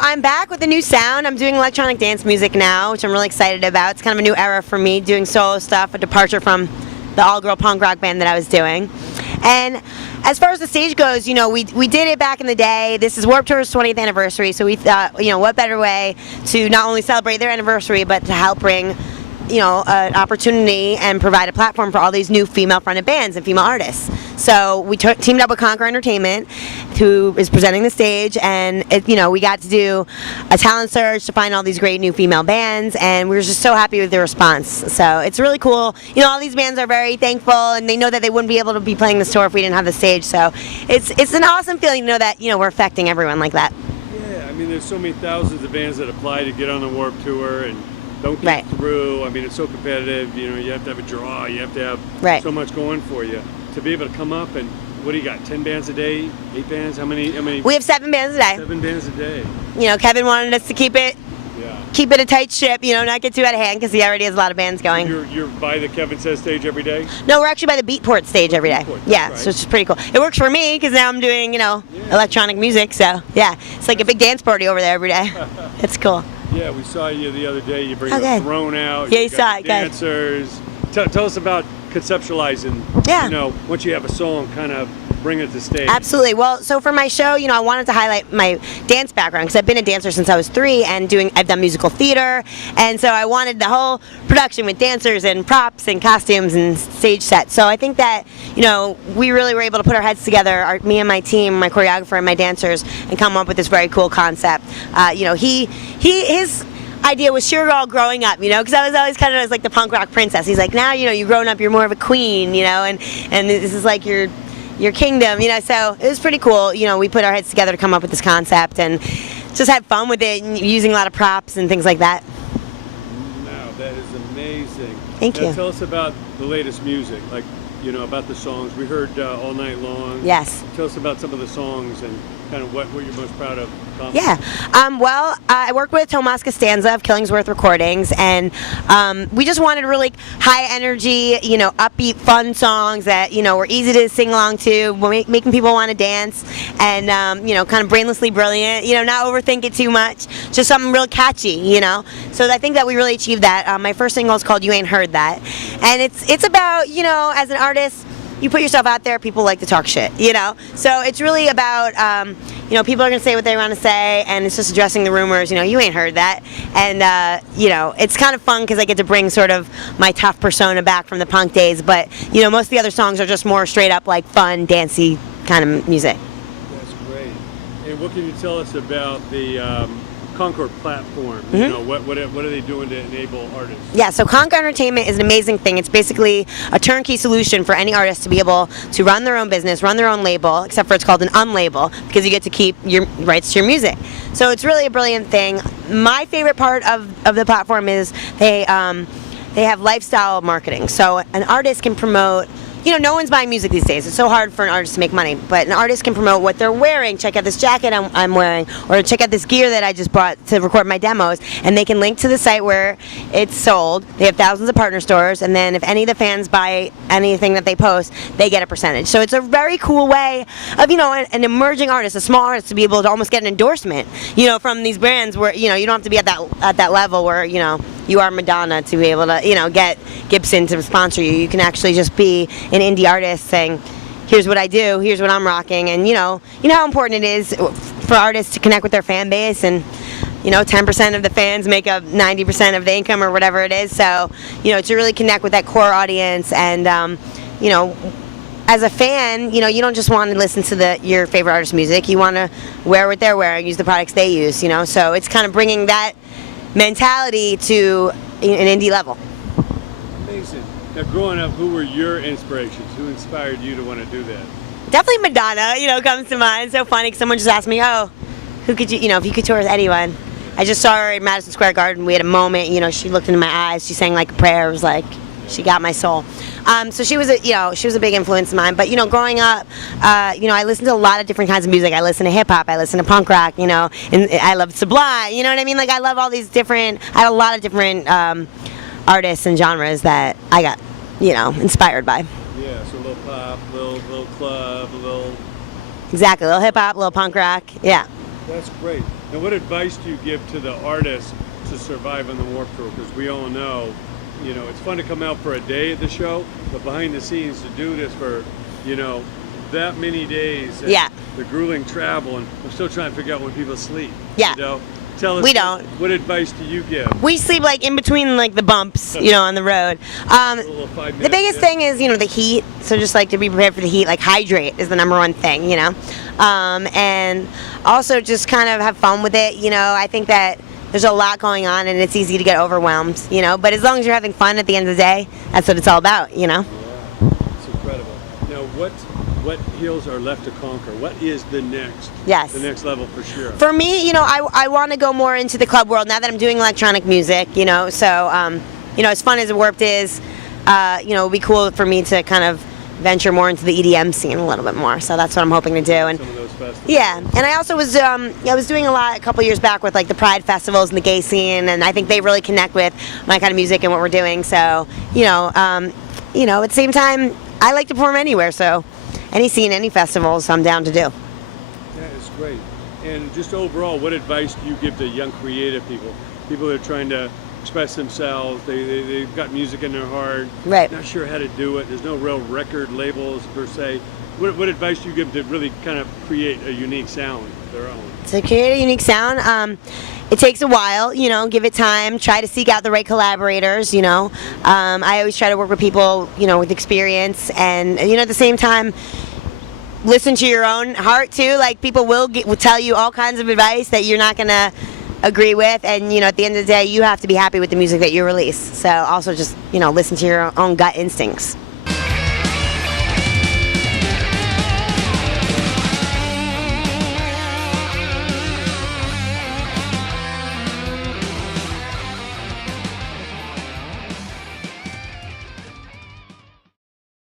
I'm back with a new sound. I'm doing electronic dance music now, which I'm really excited about. It's kind of a new era for me, doing solo stuff, a departure from the all-girl punk rock band that I was doing. And as far as the stage goes, we did it back in the day. This is Warped Tour's 20th anniversary, so we thought, what better way to not only celebrate their anniversary, but to help bring an opportunity and provide a platform for all these new female-fronted bands and female artists. So we teamed up with Conquer Entertainment, who is presenting the stage, and we got to do a talent search to find all these great new female bands, and we were just so happy with the response. So it's really cool. All these bands are very thankful, and they know that they wouldn't be able to be playing this tour if we didn't have the stage. So it's an awesome feeling to know that we're affecting everyone like that. Yeah, I mean, there's so many thousands of bands that apply to get on the Warped Tour and don't get through. I mean, it's so competitive. You have to have a draw. You have to have so much going for you. To be able to come up and, what do you got, 10 bands a day, 8 bands? How many? We have 7 bands a day. 7 bands a day. Kevin wanted us to keep it a tight ship, not get too out of hand, because he already has a lot of bands going. You're by the Kevin Says stage every day? No, we're actually by the Beatport stage every day. Yeah, so it's just pretty cool. It works for me, because now I'm doing, electronic music, so yeah. It's like a big dance party over there every day. It's cool. Yeah, we saw you the other day. You bring your throne out. Yeah, you saw it. Dancers. Tell us about conceptualizing. Once you have a song, kind of bring it to stage. Absolutely. Well, so for my show, I wanted to highlight my dance background, because I've been a dancer since I was 3, and I've done musical theater, and so I wanted the whole production with dancers and props and costumes and stage sets. So I think that we really were able to put our heads together, me and my team, my choreographer and my dancers, and come up with this very cool concept. His idea was SHIRA all growing up, because I was always kind of like the punk rock princess. He's like, now you're grown up, you're more of a queen, and this is like your kingdom, so it was pretty cool. We put our heads together to come up with this concept and just had fun with it, and using a lot of props and things like that. Wow, that is amazing. Thank you. Tell us about the latest music, like about the songs. We heard All Night Long. Yes. Tell us about some of the songs and kind of what you're most proud of. Yeah. Well, I worked with Tomas Costanza of Killingsworth Recordings, and we just wanted really high energy, upbeat, fun songs that, were easy to sing along to, making people want to dance, and, kind of brainlessly brilliant, not overthink it too much, just something real catchy, So I think that we really achieved that. My first single is called You Ain't Heard That, and it's about, as an artist, you put yourself out there, people like to talk shit, So it's really about, people are going to say what they want to say, and it's just addressing the rumors, you ain't heard that. And, it's kind of fun because I get to bring sort of my tough persona back from the punk days, but, most of the other songs are just more straight up like fun, dancey kind of music. That's great. And what can you tell us about the Concord platform? What are they doing to enable artists? Yeah, so Conquer Entertainment is an amazing thing. It's basically a turnkey solution for any artist to be able to run their own business, run their own label, except for it's called an unlabel, because you get to keep your rights to your music. So it's really a brilliant thing. My favorite part of the platform is they have lifestyle marketing. So an artist can promote, no one's buying music these days. It's so hard for an artist to make money. But an artist can promote what they're wearing. Check out this jacket I'm wearing, or check out this gear that I just brought to record my demos. And they can link to the site where it's sold. They have thousands of partner stores. And then if any of the fans buy anything that they post, they get a percentage. So it's a very cool way of, an emerging artist, a small artist, to be able to almost get an endorsement, from these brands where, you don't have to be at that level where, you are Madonna to be able to, get Gibson to sponsor you. You can actually just be an indie artist saying, here's what I do, here's what I'm rocking, and you know how important it is for artists to connect with their fan base, and 10% of the fans make up 90% of the income or whatever it is. So to really connect with that core audience, and as a fan, you don't just want to listen to your favorite artist's music. You want to wear what they're wearing, use the products they use. So it's kind of bringing that mentality to an indie level. Amazing. Now, growing up, who were your inspirations? Who inspired you to want to do that? Definitely Madonna, comes to mind. So funny, 'cause someone just asked me, oh, who could you, if you could tour with anyone. I just saw her at Madison Square Garden. We had a moment, she looked into my eyes. She sang like a prayer. It was like, she got my soul. So she was a big influence of mine. But growing up, I listened to a lot of different kinds of music. I listened to hip hop. I listened to punk rock. And I loved Sublime. You know what I mean? Like I love all these different. I had a lot of different artists and genres that I got, inspired by. Yeah. So a little pop, little club, a little. Exactly. A little hip hop, a little punk rock. Yeah. That's great. Now, what advice do you give to the artists to survive on the Warped Tour? Because we all know, you know, it's fun to come out for a day at the show, but behind the scenes to do this for, you know, that many days. And the grueling travel, and we're still trying to figure out when people sleep. Yeah. You know? Tell us, we don't. What advice do you give? We sleep like in between like the bumps, you know, on the road. The biggest thing is, you know, the heat. So just like to be prepared for the heat, like hydrate is the #1 thing, you know. And also just kind of have fun with it. You know, I think that there's a lot going on and it's easy to get overwhelmed, you know. But as long as you're having fun at the end of the day, that's what it's all about, you know. Yeah, it's incredible. Now, what hills are left to conquer? What is the next level for SHIRA? For me, you know, I want to go more into the club world now that I'm doing electronic music, you know. So, you know, as fun as Warped is, you know, it'd be cool for me to kind of venture more into the EDM scene a little bit more. So that's what I'm hoping to do. And some of those festivals. Yeah, and I also was I was doing a lot a couple years back with like the Pride festivals and the gay scene, and I think they really connect with my kind of music and what we're doing. So, you know, at the same time, I like to perform anywhere. So, any scene, any festivals, I'm down to do. Yeah, it's great. And just overall, what advice do you give to young creative people? People that are trying to express themselves, they've got music in their heart, not sure how to do it, there's no real record labels per se. What advice do you give to really kind of create a unique sound of their own? To create a unique sound, it takes a while, you know, give it time, try to seek out the right collaborators, you know. I always try to work with people, you know, with experience, and, you know, at the same time, listen to your own heart too. Like, people will tell you all kinds of advice that you're not going to agree with, and, you know, at the end of the day, you have to be happy with the music that you release. So also just, you know, listen to your own gut instincts.